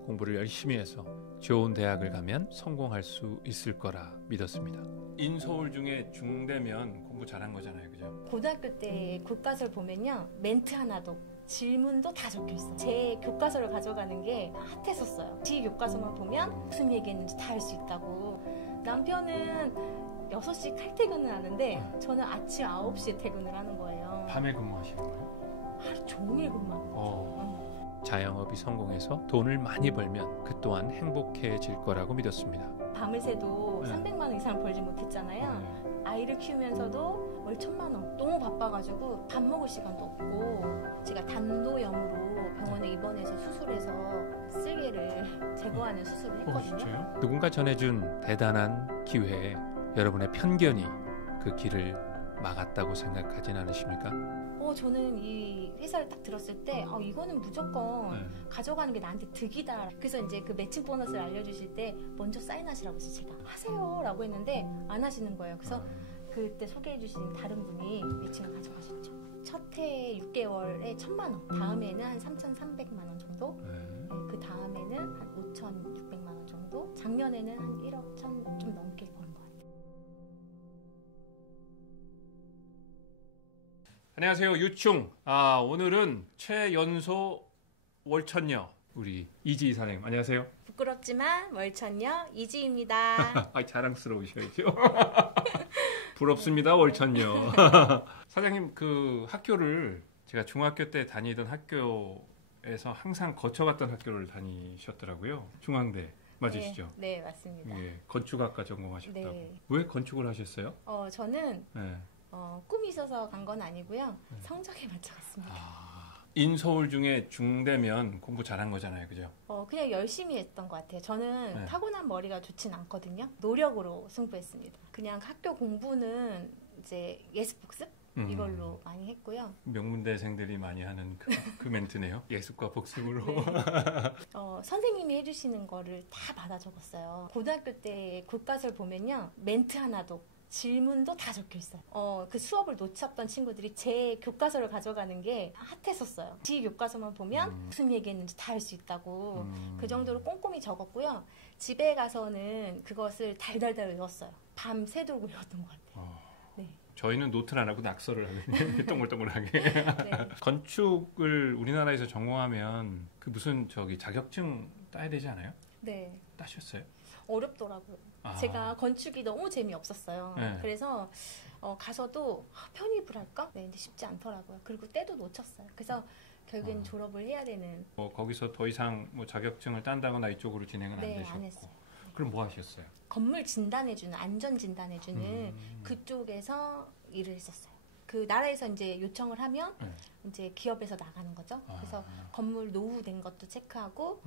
공부를 열심히 해서 좋은 대학을 가면 성공할 수 있을 거라 믿었습니다. 인서울 중에 중대면 공부 잘한 거잖아요, 그죠? 고등학교 때 교과서를 보면요, 멘트 하나도 질문도 다 적혀있어요. 제 교과서를 가져가는 게 핫했었어요. 지 교과서만 보면 무슨 얘기했는지 다 알 수 있다고. 남편은 6시 칼퇴근을 하는데 저는 아침 9시에 퇴근을 하는 거예요. 밤에 근무하시는 거예요? 하루 종일 근무하고. 자영업이 성공해서 돈을 많이 벌면 그 또한 행복해질 거라고 믿었습니다. 밤을 새도 네. 300만 원 이상 벌지 못했잖아요. 아이를 키우면서도 월 1,000만 원 너무 바빠가지고 밥 먹을 시간도 없고, 제가 단도염으로 병원에 입원해서 수술해서 쓸개를 제거하는 수술을 했거든요. 진짜요? 누군가 전해준 대단한 기회에 여러분의 편견이 그 길을 막았다고 생각하진 않으십니까? 저는 이 회사를 딱 들었을 때 이거는 무조건 가져가는 게 나한테 득이다. 그래서 이제 그 매칭 보너스를 알려주실 때 먼저 사인하시라고 해서 제가 하세요 라고 했는데 안 하시는 거예요. 그래서 그때 소개해 주신 다른 분이 매칭을 가져가셨죠. 첫 해 6개월에 1,000만 원, 다음에는 한 3,300만 원 정도, 그 다음에는 한 5,600만 원 정도, 작년에는 한 1억 1,000 좀 넘게 버는 것 같아요. 안녕하세요, 유충. 오늘은 최연소 월천녀 우리 이지 이사님, 안녕하세요. 부끄럽지만 월천녀 이지입니다. 자랑스러우셔야죠. 부럽습니다, 월천녀. 사장님, 그 학교를 제가 중학교 때 다니던 학교에서 항상 거쳐갔던 학교를 다니셨더라고요. 중앙대 맞으시죠? 네, 맞습니다. 예, 건축학과 전공하셨다고. 네. 왜 건축을 하셨어요? 저는 네. 꿈이 있어서 간 건 아니고요. 성적에 맞춰 갔습니다. 인서울 중에 중대면 공부 잘한 거잖아요, 그죠? 그냥 열심히 했던 것 같아요. 저는 네. 타고난 머리가 좋진 않거든요. 노력으로 승부했습니다. 그냥 학교 공부는 이제 예습복습? 이걸로 많이 했고요. 명문대생들이 많이 하는 그 멘트네요. 예습과 복습으로. 네. 선생님이 해주시는 거를 다 받아 적었어요. 고등학교 때 교과서를 보면요, 멘트 하나도 질문도 다 적혀 있어요. 그 수업을 놓쳤던 친구들이 제 교과서를 가져가는 게 핫했었어요. 지 교과서만 보면 무슨 얘기했는지 다 알 수 있다고. 그 정도로 꼼꼼히 적었고요. 집에 가서는 그것을 달달달 외웠어요. 밤새도록 외웠던 것 같아요. 네. 저희는 노트를 안 하고 낙서를 하거든요. 동글동글하게. 네. 건축을 우리나라에서 전공하면 그 무슨 자격증 따야 되지 않아요? 네. 따셨어요? 어렵더라고요. 제가 건축이 너무 재미없었어요. 네. 그래서 가서도 편입을 할까? 네, 근데 쉽지 않더라고요. 그리고 때도 놓쳤어요. 그래서 결국엔 졸업을 해야 되는. 거기서 더 이상 자격증을 딴다거나 이쪽으로 진행은 안 되셨고. 안 했어요. 그럼 뭐 하셨어요? 건물 진단해주는, 안전 진단해주는 그쪽에서 일을 했었어요. 그 나라에서 이제 요청을 하면 이제 기업에서 나가는 거죠. 그래서 건물 노후된 것도 체크하고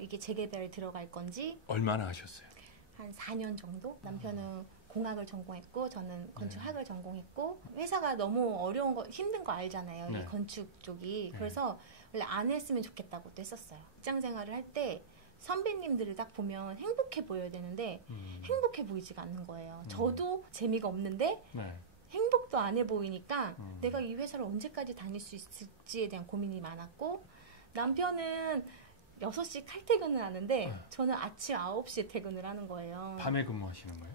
이게 재개발 들어갈 건지. 얼마나 하셨어요? 한 4년 정도? 남편은 공학을 전공했고 저는 건축학을 전공했고, 회사가 너무 어려운 거, 힘든 거 알잖아요. 이 건축 쪽이. 그래서 원래 안 했으면 좋겠다고 또 했었어요. 직장 생활을 할 때 선배님들을 딱 보면 행복해 보여야 되는데 행복해 보이지가 않는 거예요. 저도 재미가 없는데 행복도 안 해 보이니까 내가 이 회사를 언제까지 다닐 수 있을지에 대한 고민이 많았고, 남편은 6시 칼퇴근을 하는데 저는 아침 9시에 퇴근을 하는 거예요. 밤에 근무하시는 거예요?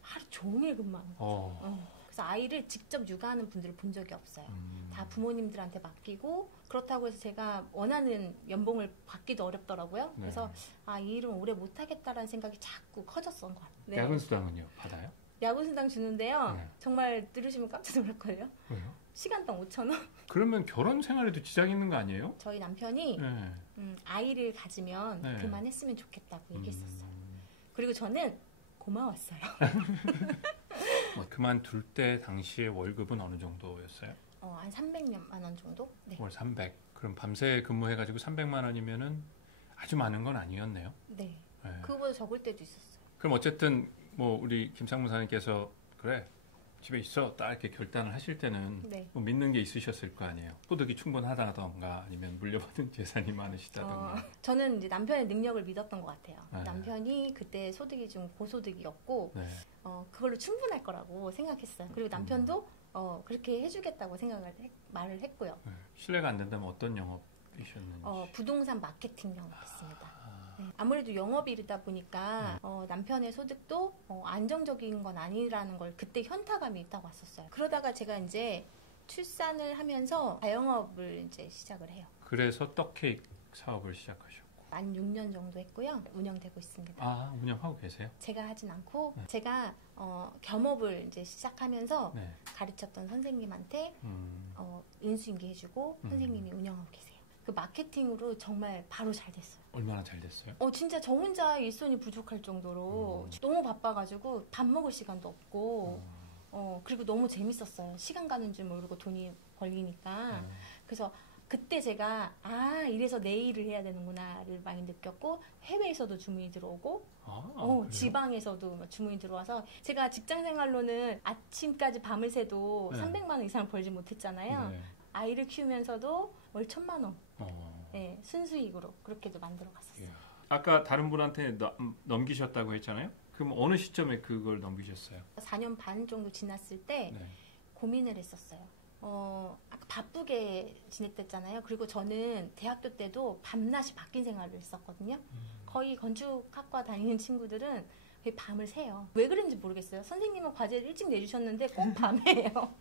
하루 종일 근무하는 거죠. 그래서 아이를 직접 육아하는 분들을 본 적이 없어요. 다 부모님들한테 맡기고, 그렇다고 해서 제가 원하는 연봉을 받기도 어렵더라고요. 그래서 이 일은 오래 못하겠다라는 생각이 자꾸 커졌던 것 같아요. 네. 야근 수당은요? 받아요? 야근 수당 주는데요. 정말 들으시면 깜짝 놀랄걸요. 왜요? 시간당 5,000원? 그러면 결혼 생활에도 지장이 있는 거 아니에요? 저희 남편이 아이를 가지면 그만했으면 좋겠다고 얘기했었어요. 그리고 저는 고마웠어요. 그만둘 때 당시에 월급은 어느 정도였어요? 한 300만 원 정도? 네. 월 300. 그럼 밤새 근무해가지고 300만 원이면은 아주 많은 건 아니었네요. 네. 그거보다 적을 때도 있었어요. 그럼 어쨌든 우리 김상무사님께서 그래 집에 있어 딱 이렇게 결단을 하실 때는 뭐 믿는 게 있으셨을 거 아니에요. 소득이 충분하다던가 아니면 물려받은 재산이 많으시다던가. 저는 이제 남편의 능력을 믿었던 것 같아요. 남편이 그때 소득이 좀 고소득이었고 그걸로 충분할 거라고 생각했어요. 그리고 남편도 그렇게 해주겠다고 말을 했고요. 실례가 안 된다면 어떤 영업이셨는지? 부동산 마케팅 영업했습니다. 아무래도 영업일이다 보니까 남편의 소득도 안정적인 건 아니라는 걸 그때 현타감이 딱 왔었어요. 그러다가 제가 이제 출산을 하면서 자영업을 이제 시작을 해요. 그래서 떡케이크 사업을 시작하셨고. 만 6년 정도 했고요. 운영되고 있습니다. 아, 운영하고 계세요? 제가 하진 않고 제가 겸업을 이제 시작하면서 네. 가르쳤던 선생님한테 인수인계해주고 선생님이 운영하고 계세요. 그 마케팅으로 정말 바로 잘 됐어요. 얼마나 잘 됐어요? 진짜 저 혼자 일손이 부족할 정도로 너무 바빠가지고 밥 먹을 시간도 없고 그리고 너무 재밌었어요. 시간 가는 줄 모르고 돈이 벌리니까. 그래서 그때 제가 이래서 내 일을 해야 되는구나를 많이 느꼈고 해외에서도 주문이 들어오고 지방에서도 주문이 들어와서 제가 직장생활로는 아침까지 밤을 새도 300만 원 이상 벌지 못했잖아요. 네. 아이를 키우면서도 월 1,000만 원 네, 순수익으로 그렇게도 만들어 갔었어요. 아까 다른 분한테 넘기셨다고 했잖아요. 그럼 어느 시점에 그걸 넘기셨어요? 4년 반 정도 지났을 때 고민을 했었어요. 아까 바쁘게 지냈댔잖아요. 그리고 저는 대학교 때도 밤낮이 바뀐 생활을 했었거든요. 거의 건축학과 다니는 친구들은 거의 밤을 새요. 왜 그런지 모르겠어요. 선생님은 과제를 일찍 내주셨는데 꼭 밤에요.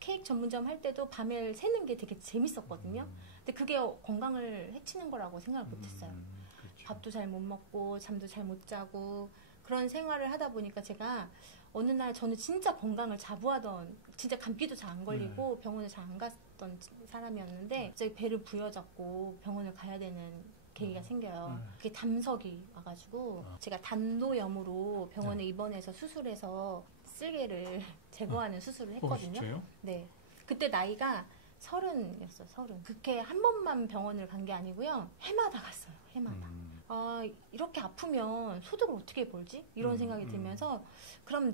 케이크 전문점 할 때도 밤을 새는 게 되게 재밌었거든요. 근데 그게 건강을 해치는 거라고 생각을 못했어요. 그렇죠. 밥도 잘 못 먹고 잠도 잘 못 자고 그런 생활을 하다 보니까 제가 어느 날 저는 진짜 건강을 자부하던 진짜 감기도 잘 안 걸리고 병원을 잘 안 갔던 사람이었는데 갑자기 배를 부여잡고 병원을 가야 되는 계기가 생겨요. 그게 담석이 와가지고 제가 단노염으로 병원에 입원해서 수술해서 쓸개를 제거하는 수술을 했거든요. 진짜요? 네. 그때 나이가 30이었어요. 30. 그렇게 한 번만 병원을 간 게 아니고요. 해마다 갔어요. 해마다. 이렇게 아프면 소득을 어떻게 벌지? 이런 생각이 들면서 그럼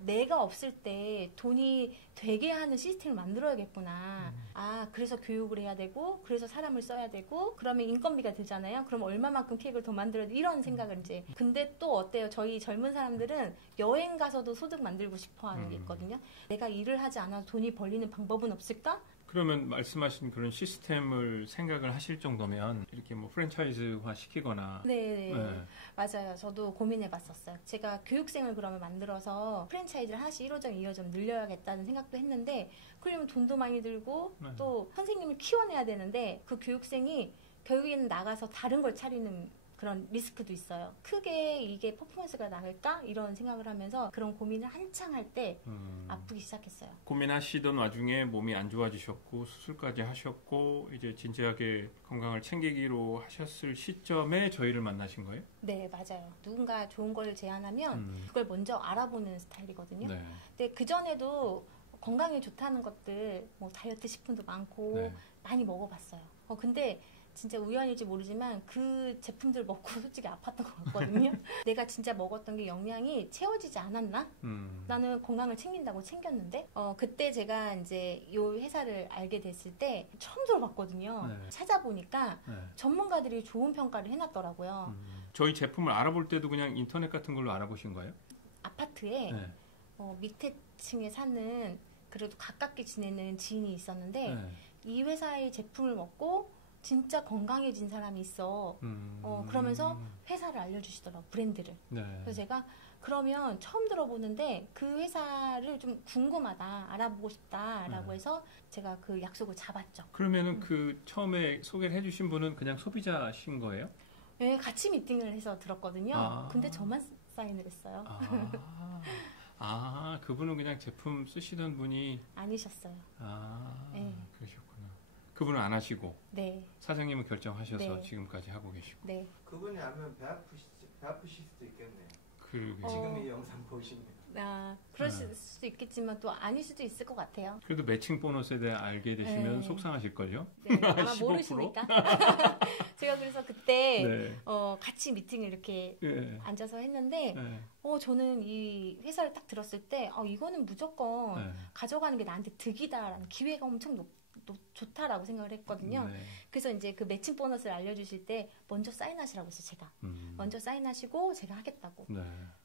내가 없을 때 돈이 되게 하는 시스템을 만들어야겠구나. 그래서 교육을 해야 되고 그래서 사람을 써야 되고 그러면 인건비가 들잖아요. 그럼 얼마만큼 케이크를 더 만들어야 돼? 이런 생각을 이제. 근데 또 어때요? 저희 젊은 사람들은 여행 가서도 소득 만들고 싶어 하는 게 있거든요. 내가 일을 하지 않아도 돈이 벌리는 방법은 없을까? 그러면 말씀하신 그런 시스템을 생각을 하실 정도면 이렇게 뭐 프랜차이즈화 시키거나 네. 맞아요. 저도 고민해봤었어요. 제가 교육생을 그러면 만들어서 프랜차이즈를 하나씩 1호점, 2호점 늘려야겠다는 생각도 했는데 그러면 돈도 많이 들고 또 선생님을 키워내야 되는데 그 교육생이 결국에는 나가서 다른 걸 차리는 그런 리스크도 있어요. 크게 이게 퍼포먼스가 나을까? 이런 생각을 하면서 그런 고민을 한창 할 때 아프기 시작했어요. 고민하시던 와중에 몸이 안 좋아지셨고 수술까지 하셨고 이제 진지하게 건강을 챙기기로 하셨을 시점에 저희를 만나신 거예요? 네, 맞아요. 누군가 좋은 걸 제안하면 그걸 먼저 알아보는 스타일이거든요. 네. 근데 그전에도 건강에 좋다는 것들 뭐 다이어트 식품도 많고 많이 먹어봤어요. 근데 진짜 우연일지 모르지만 그 제품들 먹고 솔직히 아팠던 것 같거든요. 내가 진짜 먹었던 게 영양이 채워지지 않았나? 나는 건강을 챙긴다고 챙겼는데 그때 제가 이제 이 회사를 알게 됐을 때 처음 들어봤거든요. 찾아보니까 전문가들이 좋은 평가를 해놨더라고요. 저희 제품을 알아볼 때도 그냥 인터넷 같은 걸로 알아보신 거예요? 아파트에 밑에 층에 사는 그래도 가깝게 지내는 지인이 있었는데 이 회사의 제품을 먹고 진짜 건강해진 사람이 있어. 그러면서 회사를 알려주시더라고, 브랜드를. 그래서 제가 그러면 처음 들어보는데 그 회사를 좀 궁금하다, 알아보고 싶다라고 해서 제가 그 약속을 잡았죠. 그러면은 그 처음에 소개를 해주신 분은 그냥 소비자신 거예요? 네, 같이 미팅을 해서 들었거든요. 근데 저만 사인을 했어요. 그분은 그냥 제품 쓰시던 분이 아니셨어요. 네. 그러셨구나. 그분은 안 하시고 사장님은 결정하셔서 지금까지 하고 계시고 그분이 하면 배 아프실 수도 있겠네요. 그러게. 지금 이 영상 보시면 그러실 수도 있겠지만 또 아닐 수도 있을 것 같아요. 그래도 매칭 보너스에 대해 알게 되시면 속상하실걸요? 네, 아마 모르시니까. 제가 그래서 그때 같이 미팅을 이렇게 앉아서 했는데 저는 이 회사를 딱 들었을 때 이거는 무조건 가져가는 게 나한테 득이다라는 기회가 엄청 좋다라고 생각을 했거든요. 그래서 이제 그 매칭 보너스를 알려주실 때 먼저 사인하시라고 했어요. 제가 먼저 사인하시고 제가 하겠다고.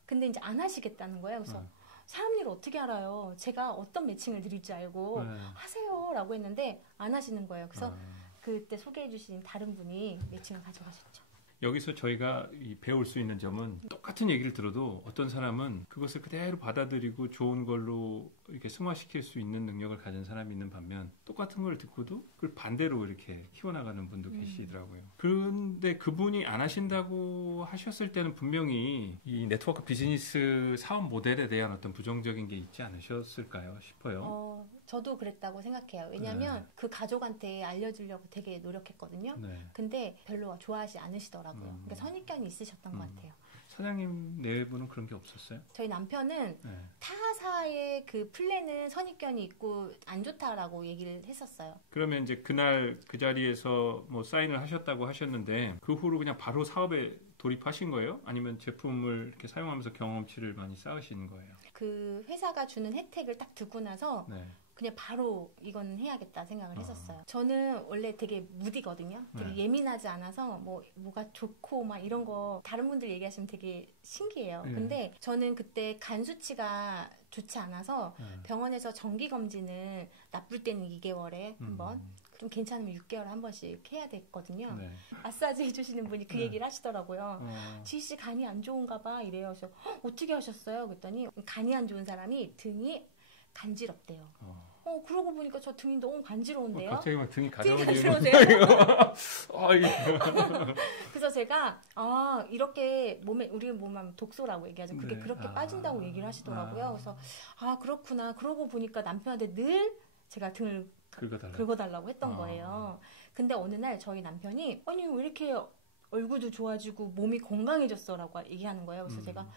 근데 이제 안 하시겠다는 거예요. 그래서 사람 일을 어떻게 알아요? 제가 어떤 매칭을 드릴 줄 알고 하세요라고 했는데 안 하시는 거예요. 그래서 그때 소개해 주신 다른 분이 매칭을 가져가셨죠. 여기서 저희가 배울 수 있는 점은 똑같은 얘기를 들어도 어떤 사람은 그것을 그대로 받아들이고 좋은 걸로 이렇게 승화시킬 수 있는 능력을 가진 사람이 있는 반면 똑같은 걸 듣고도 그걸 반대로 이렇게 키워나가는 분도 계시더라고요. 그런데 그분이 안 하신다고 하셨을 때는 분명히 이 네트워크 비즈니스 사업 모델에 대한 어떤 부정적인 게 있지 않으셨을까요 싶어요. 저도 그랬다고 생각해요. 왜냐하면 그 가족한테 알려주려고 되게 노력했거든요. 근데 별로 좋아하지 않으시더라고요. 그러니까 선입견이 있으셨던 것 같아요. 사장님 내부는 그런 게 없었어요? 저희 남편은 타사의 그 플랜은 선입견이 있고 안 좋다라고 얘기를 했었어요. 그러면 이제 그날 그 자리에서 뭐 사인을 하셨다고 하셨는데 그 후로 그냥 바로 사업에 돌입하신 거예요? 아니면 제품을 이렇게 사용하면서 경험치를 많이 쌓으신 거예요? 그 회사가 주는 혜택을 딱 듣고 나서 그냥 바로 이건 해야겠다 생각을 했었어요. 저는 원래 되게 무디거든요. 되게 예민하지 않아서 뭐가 좋고 막 이런 거 다른 분들 얘기하시면 되게 신기해요. 근데 저는 그때 간 수치가 좋지 않아서 병원에서 정기 검진을 나쁠 때는 2개월에 한 번, 좀 괜찮으면 6개월에 한 번씩 해야 됐거든요. 마사지 해주시는 분이 그 얘기를 하시더라고요. 지희씨 간이 안 좋은가 봐 이래요. 그래서 어떻게 하셨어요? 그랬더니 간이 안 좋은 사람이 등이 간지럽대요. 그러고 보니까 저 등이 너무 간지러운데요. 갑자기 막 등이 가져오네요. 그래서 제가 이렇게 우리 몸하면 독소라고 얘기하죠. 그게 그렇게 빠진다고 얘기를 하시더라고요. 그래서 그렇구나. 그러고 보니까 남편한테 늘 제가 등을 긁어달라고 했던 거예요. 근데 어느 날 저희 남편이 아니 왜 이렇게 얼굴도 좋아지고 몸이 건강해졌어라고 얘기하는 거예요. 그래서 제가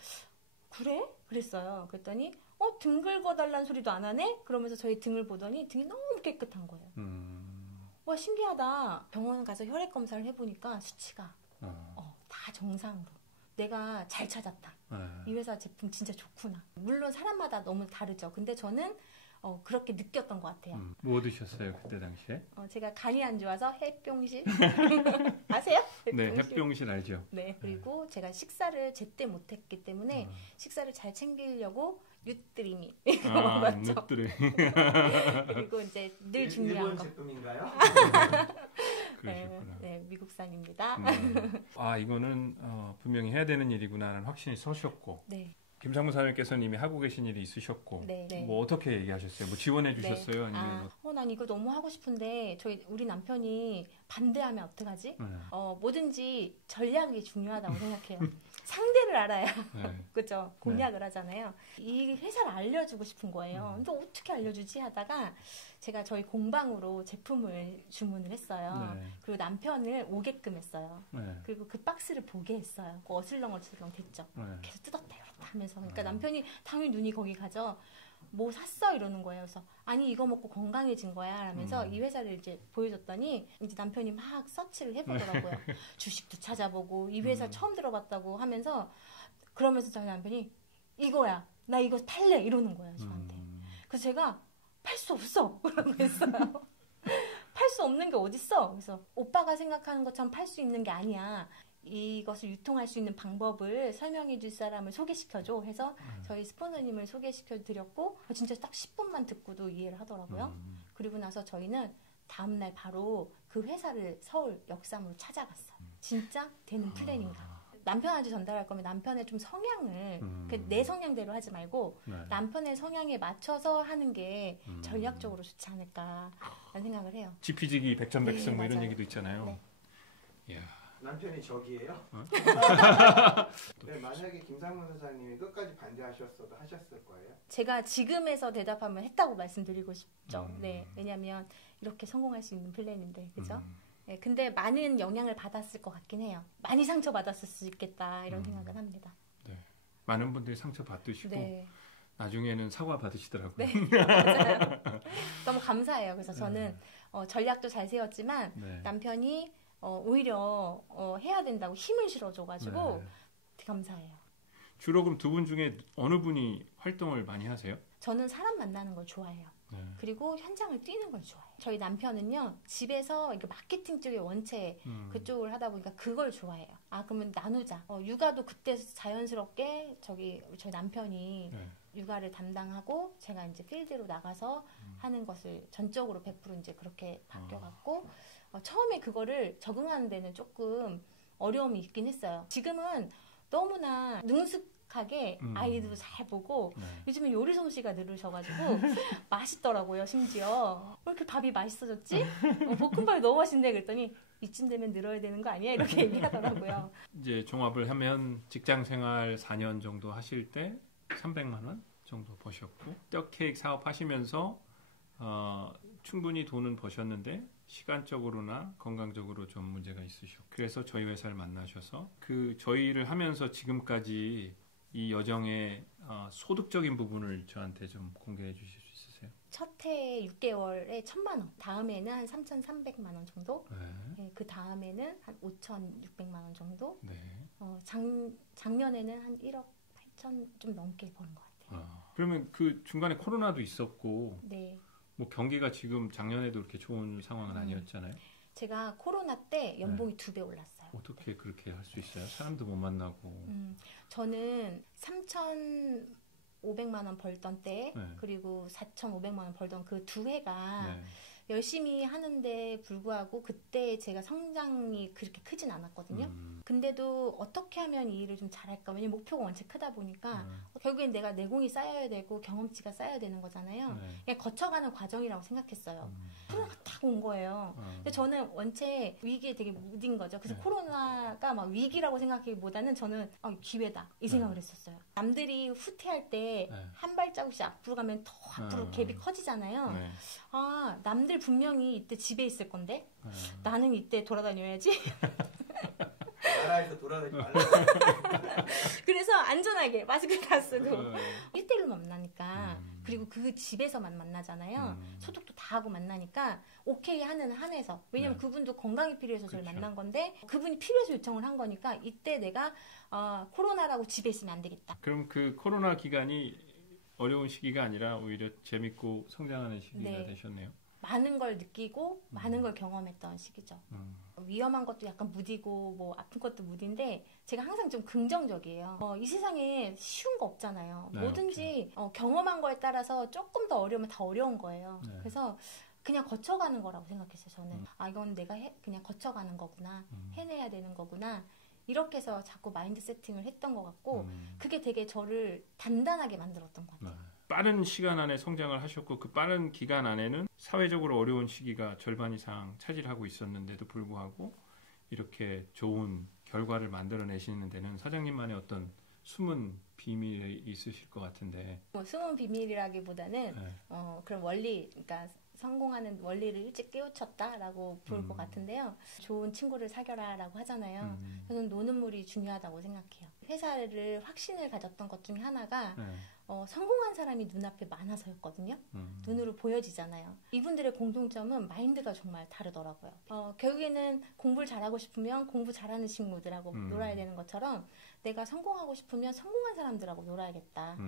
그래? 그랬어요. 그랬더니 등 긁어달라는 소리도 안 하네? 그러면서 저희 등을 보더니 등이 너무 깨끗한 거예요. 와 신기하다. 병원 가서 혈액 검사를 해보니까 수치가 다 정상으로. 내가 잘 찾았다. 이 회사 제품 진짜 좋구나. 물론 사람마다 너무 다르죠. 근데 저는 그렇게 느꼈던 것 같아요. 뭐 드셨어요 그때 당시에? 제가 간이 안 좋아서 햇병실 아세요? 네, 햇병실 알죠. 네, 그리고 제가 식사를 제때 못했기 때문에 식사를 잘 챙기려고 뉴뜨리미 먹었죠. 뉴뜨리미. 그리고 이제 늘 준비한 일본 거. 제품인가요? 그러셨구나. 네, 미국산입니다. 이거는 분명히 해야 되는 일이구나라는 확신이 서셨고. 네. 김상무 사장님께서는 이미 하고 계신 일이 있으셨고 뭐 어떻게 얘기하셨어요? 뭐 지원해 주셨어요? 아니면 난 이거 너무 하고 싶은데 우리 남편이 반대하면 어떡하지? 뭐든지 전략이 중요하다고 생각해요. 상대를 알아야 그렇죠? 공략을 하잖아요. 이 회사를 알려주고 싶은 거예요. 근데 어떻게 알려주지 하다가 제가 저희 공방으로 제품을 주문을 했어요. 그리고 남편을 오게끔 했어요. 그리고 그 박스를 보게 했어요. 어슬렁어슬렁 됐죠. 계속 뜯었다 열었다 하면서 그러니까 남편이 당연히 눈이 거기 가죠. 뭐 샀어? 이러는 거예요. 그래서 아니 이거 먹고 건강해진 거야 라면서 이 회사를 이제 보여줬더니 이제 남편이 막 서치를 해보더라고요. 주식도 찾아보고 이 회사 처음 들어봤다고 하면서 그러면서 저희 남편이 이거야 나 이거 팔래 이러는 거예요 저한테. 그래서 제가 팔 수 없어 라고 했어요. 팔 수 없는 게 어딨어? 그래서 오빠가 생각하는 것처럼 팔 수 있는 게 아니야. 이것을 유통할 수 있는 방법을 설명해 줄 사람을 소개시켜줘 해서 저희 스폰서님을 소개시켜 드렸고 진짜 딱 10분만 듣고도 이해를 하더라고요. 그리고 나서 저희는 다음날 바로 그 회사를 서울 역삼으로 찾아갔어요. 진짜 되는 플랜인가? 남편한테 전달할 거면 남편의 좀 성향을 내 성향대로 하지 말고 남편의 성향에 맞춰서 하는 게 전략적으로 좋지 않을까라는 생각을 해요. 지피지기 백전백승 뭐 이런 얘기도 있잖아요. 이야. 남편이 적이에요? 네, 만약에 김상문 사장님이 끝까지 반대하셨어도 하셨을 거예요? 제가 지금에서 대답하면 했다고 말씀드리고 싶죠. 네, 왜냐하면 이렇게 성공할 수 있는 플랜인데, 그죠? 네, 근데 많은 영향을 받았을 것 같긴 해요. 많이 상처받았을 수 있겠다 이런 생각은 합니다. 네, 많은 분들이 상처 받으시고 나중에는 사과 받으시더라고요. 네, 맞아요. 너무 감사해요. 그래서 저는 전략도 잘 세웠지만 남편이 오히려 해야 된다고 힘을 실어줘가지고 되게 감사해요. 주로 그럼 두 분 중에 어느 분이 활동을 많이 하세요? 저는 사람 만나는 걸 좋아해요. 그리고 현장을 뛰는 걸 좋아해요. 저희 남편은요 집에서 이렇게 마케팅 쪽의 원체 그쪽을 하다 보니까 그걸 좋아해요. 그러면 나누자. 육아도 그때 자연스럽게 저희 남편이 육아를 담당하고 제가 이제 필드로 나가서 하는 것을 전적으로 100% 이제 그렇게 바뀌어갖고 처음에 그거를 적응하는 데는 조금 어려움이 있긴 했어요. 지금은 너무나 능숙하게 아이도 잘 보고 요즘에 요리 솜씨가 늘으셔가지고 맛있더라고요. 심지어 왜 이렇게 밥이 맛있어졌지? 볶음밥이 너무 맛있네 그랬더니 이쯤 되면 늘어야 되는 거 아니야? 이렇게 얘기하더라고요. 이제 종합을 하면 직장 생활 4년 정도 하실 때 300만 원 정도 버셨고 떡 케이크 사업 하시면서 충분히 돈은 버셨는데 시간적으로나 건강적으로 좀 문제가 있으셨고 그래서 저희 회사를 만나셔서 그 저희를 하면서 지금까지 이 여정의 소득적인 부분을 저한테 좀 공개해 주실 수 있으세요? 첫 해 6개월에 1,000만 원, 다음에는 한 3,300만 원 정도, 네, 그 다음에는 한 5,600만 원 정도, 네. 작년에는 한 1억 8천 좀 넘게 버는 것 같아요. 그러면 그 중간에 코로나도 있었고, 네. 뭐 경기가 지금 작년에도 그렇게 좋은 상황은 아니었잖아요. 제가 코로나 때 연봉이 2배 올랐어요. 어떻게 네. 그렇게 할 수 있어요? 사람도 못 만나고. 저는 3,500만 원 벌던 때 네. 그리고 4,500만 원 벌던 그 두 해가 네. 열심히 하는데 불구하고 그때 제가 성장이 그렇게 크진 않았거든요. 근데도 어떻게 하면 이 일을 좀 잘할까? 왜냐면 목표가 원체 크다 보니까 결국엔 내가 내공이 쌓여야 되고 경험치가 쌓여야 되는 거잖아요. 네. 그냥 거쳐가는 과정이라고 생각했어요. 코로나가 딱 온 거예요. 근데 저는 원체 위기에 되게 무딘 거죠. 그래서 네. 코로나가 막 위기라고 생각하기보다는 저는 기회다 이 생각을 했었어요. 남들이 후퇴할 때 한 발자국씩 앞으로 가면 더 앞으로 갭이 커지잖아요. 네. 남들 분명히 이때 집에 있을 건데 나는 이때 돌아다녀야지. 나라에서 돌아다니지 말라. 그래서 안전하게 마스크 다 쓰고 1대1로 만나니까 그리고 그 집에서만 만나잖아요. 소통도 다 하고 만나니까 오케이 하는 한에서 왜냐면 그분도 건강이 필요해서 저를 만난 건데 그분이 필요해서 요청을 한 거니까 이때 내가 코로나라고 집에 있으면 안 되겠다. 그럼 그 코로나 기간이 어려운 시기가 아니라 오히려 재밌고 성장하는 시기가 네. 되셨네요. 많은 걸 느끼고 많은 걸 경험했던 시기죠. 위험한 것도 약간 무디고 뭐 아픈 것도 무딘데 제가 항상 좀 긍정적이에요. 이 세상에 쉬운 거 없잖아요. 네, 뭐든지 경험한 거에 따라서 조금 더 어려우면 다 어려운 거예요. 네. 그래서 그냥 거쳐가는 거라고 생각했어요. 저는 이건 내가 그냥 거쳐가는 거구나. 해내야 되는 거구나. 이렇게 해서 자꾸 마인드 세팅을 했던 것 같고 그게 되게 저를 단단하게 만들었던 것 같아요. 빠른 시간 안에 성장을 하셨고 그 빠른 기간 안에는 사회적으로 어려운 시기가 절반 이상 차지하고 있었는데도 불구하고 이렇게 좋은 결과를 만들어내시는 데는 사장님만의 어떤 숨은 비밀이 있으실 것 같은데 숨은 비밀이라기보다는 네. 그런 원리, 그러니까 성공하는 원리를 일찍 깨우쳤다라고 볼 것 같은데요. 좋은 친구를 사겨라라고 하잖아요. 저는 노는 물이 중요하다고 생각해요. 회사를 확신을 가졌던 것 중에 하나가 성공한 사람이 눈앞에 많아서였거든요. 눈으로 보여지잖아요. 이분들의 공통점은 마인드가 정말 다르더라고요. 결국에는 공부를 잘하고 싶으면 공부 잘하는 친구들하고 놀아야 되는 것처럼 내가 성공하고 싶으면 성공한 사람들하고 놀아야겠다.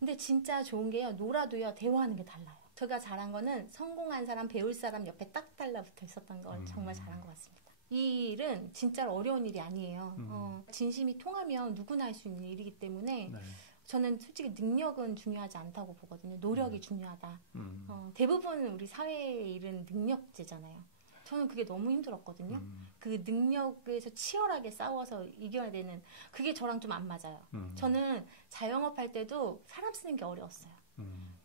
근데 진짜 좋은 게요. 놀아도요. 대화하는 게 달라요. 제가 잘한 거는 성공한 사람, 배울 사람 옆에 딱 달라붙어 있었던 걸 정말 잘한 것 같습니다. 이 일은 진짜 어려운 일이 아니에요. 진심이 통하면 누구나 할 수 있는 일이기 때문에 네. 저는 솔직히 능력은 중요하지 않다고 보거든요. 노력이 중요하다. 대부분 우리 사회의 일은 능력제잖아요. 저는 그게 너무 힘들었거든요. 그 능력에서 치열하게 싸워서 이겨야 되는 그게 저랑 좀 안 맞아요. 저는 자영업할 때도 사람 쓰는 게 어려웠어요.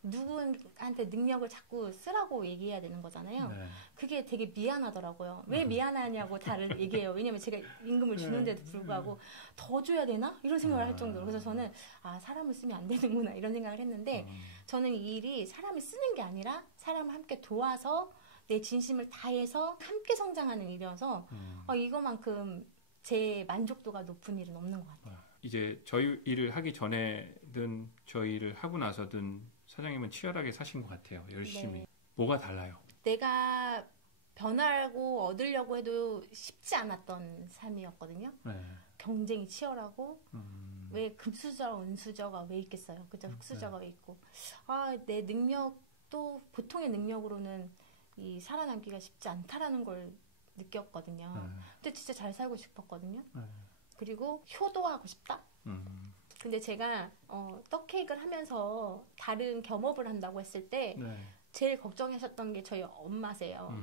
누구한테 능력을 자꾸 쓰라고 얘기해야 되는 거잖아요. 네. 그게 되게 미안하더라고요. 왜 미안하냐고 다들 얘기해요. 왜냐면 제가 임금을 주는데도 불구하고 더 줘야 되나? 이런 생각을 할 정도로. 그래서 저는 사람을 쓰면 안 되는구나 이런 생각을 했는데 저는 이 일이 사람을 쓰는 게 아니라 사람을 함께 도와서 내 진심을 다해서 함께 성장하는 일이어서 이거만큼 제 만족도가 높은 일은 없는 것 같아요. 이제 저희 일을 하기 전에든 저희 일을 하고 나서든 사장님은 치열하게 사신 것 같아요. 열심히. 네. 뭐가 달라요? 내가 변하고 얻으려고 해도 쉽지 않았던 삶이었거든요. 네. 경쟁이 치열하고 왜 금수저와 은수저가 왜 있겠어요. 그죠? 흑수저가 네. 왜 있고. 내 능력도 보통의 능력으로는 이 살아남기가 쉽지 않다라는 걸 느꼈거든요. 네. 근데 진짜 잘 살고 싶었거든요. 네. 그리고 효도하고 싶다. 근데 제가 떡케이크를 하면서 다른 겸업을 한다고 했을 때 네. 제일 걱정하셨던 게 저희 엄마세요.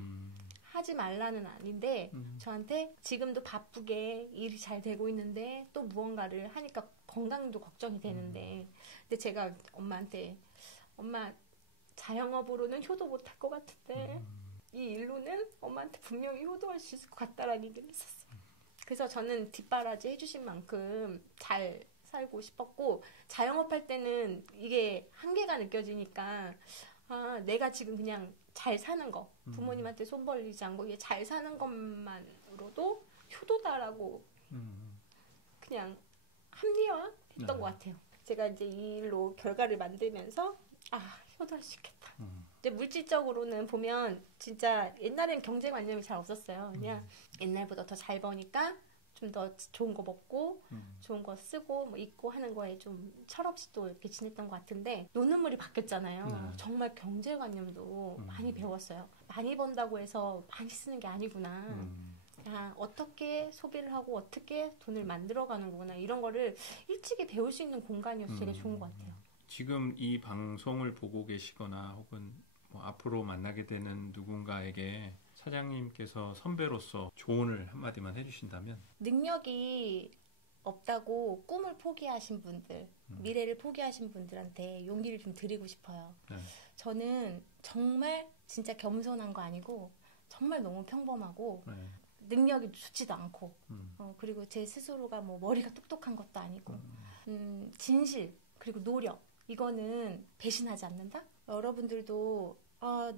하지 말라는 아닌데 저한테 지금도 바쁘게 일이 잘 되고 있는데 또 무언가를 하니까 건강도 걱정이 되는데 근데 제가 엄마한테 엄마 자영업으로는 효도 못할 것 같은데 이 일로는 엄마한테 분명히 효도할 수 있을 것 같다라는 얘기를 했었어요. 그래서 저는 뒷바라지 해주신 만큼 잘 살고 싶었고 자영업할 때는 이게 한계가 느껴지니까 내가 지금 그냥 잘 사는 거 부모님한테 손 벌리지 않고 이게 잘 사는 것만으로도 효도다라고 그냥 합리화했던 것 같아요. 제가 이제 이 일로 결과를 만들면서 효도할 수 있겠다. 근데 물질적으로는 보면 진짜 옛날엔 경제관념이 잘 없었어요. 그냥 옛날보다 더 잘 버니까 좀 더 좋은 거 먹고 좋은 거 쓰고 뭐 입고 하는 거에 좀 철없이 또 이렇게 지냈던 것 같은데 노는 물이 바뀌었잖아요. 정말 경제관념도 많이 배웠어요. 많이 번다고 해서 많이 쓰는 게 아니구나. 어떻게 소비를 하고 어떻게 돈을 만들어가는 거구나. 이런 거를 일찍이 배울 수 있는 공간이어서 되게 좋은 것 같아요. 지금 이 방송을 보고 계시거나 혹은 뭐 앞으로 만나게 되는 누군가에게 사장님께서 선배로서 조언을 한마디만 해주신다면? 능력이 없다고 꿈을 포기하신 분들, 미래를 포기하신 분들한테 용기를 좀 드리고 싶어요. 네. 저는 정말 진짜 겸손한 거 아니고 정말 너무 평범하고 네. 능력이 좋지도 않고 그리고 제 스스로가 뭐 머리가 똑똑한 것도 아니고 진실 그리고 노력 이거는 배신하지 않는다? 여러분들도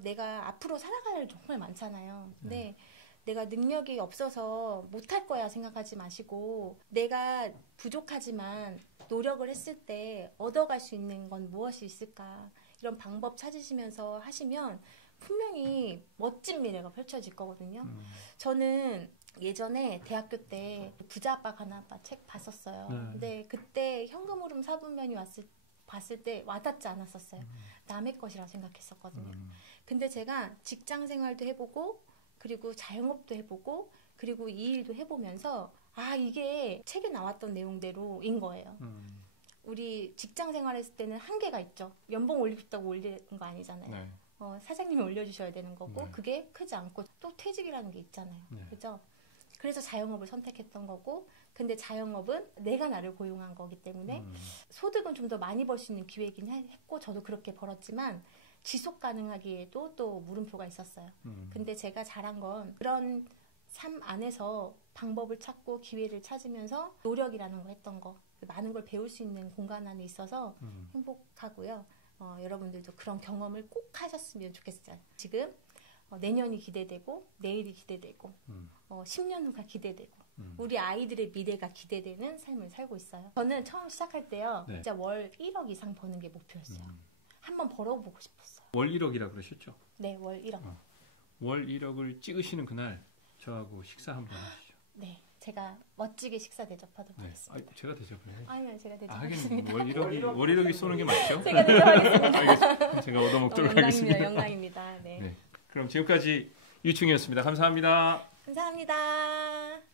내가 앞으로 살아갈 일 정말 많잖아요. 근데 내가 능력이 없어서 못할 거야 생각하지 마시고 내가 부족하지만 노력을 했을 때 얻어갈 수 있는 건 무엇이 있을까 이런 방법 찾으시면서 하시면 분명히 멋진 미래가 펼쳐질 거거든요. 저는 예전에 대학교 때 부자 아빠 가난 아빠 책 봤었어요. 근데 그때 현금 흐름 사분면이 봤을 때 와닿지 않았었어요. 남의 것이라고 생각했었거든요. 근데 제가 직장 생활도 해보고 그리고 자영업도 해보고 그리고 이 일도 해보면서 이게 책에 나왔던 내용대로인 거예요. 우리 직장 생활했을 때는 한계가 있죠. 연봉 올리고 싶다고 올리는 거 아니잖아요. 네. 사장님이 올려주셔야 되는 거고 네. 그게 크지 않고 또 퇴직이라는 게 있잖아요. 네. 그죠? 그래서 자영업을 선택했던 거고 근데 자영업은 내가 나를 고용한 거기 때문에 소득은 좀 더 많이 벌 수 있는 기회이긴 했고 저도 그렇게 벌었지만 지속 가능하기에도 또 물음표가 있었어요. 근데 제가 잘한 건 그런 삶 안에서 방법을 찾고 기회를 찾으면서 노력이라는 거 했던 거 많은 걸 배울 수 있는 공간 안에 있어서 행복하고요. 여러분들도 그런 경험을 꼭 하셨으면 좋겠어요. 지금 내년이 기대되고 내일이 기대되고 10년 후가 기대되고 우리 아이들의 미래가 기대되는 삶을 살고 있어요. 저는 처음 시작할 때요. 네. 진짜 월 1억 이상 버는 게 목표였어요. 한번 벌어보고 싶었어요. 월 1억이라고 그러셨죠? 네, 월 1억. 월 1억을 찍으시는 그날 저하고 식사 한번 하시죠. 네, 제가 멋지게 식사 대접하도록 하겠습니다. 제가 대접을 해요? 아니요, 제가 대접하겠습니다. 월 1억이 쏘는 게 맞죠? 제가 대접하겠습니다. 알겠습니다. 제가 얻어먹도록 하겠습니다. 영광입니다. 네. 그럼 지금까지 유충이었습니다. 감사합니다. 감사합니다.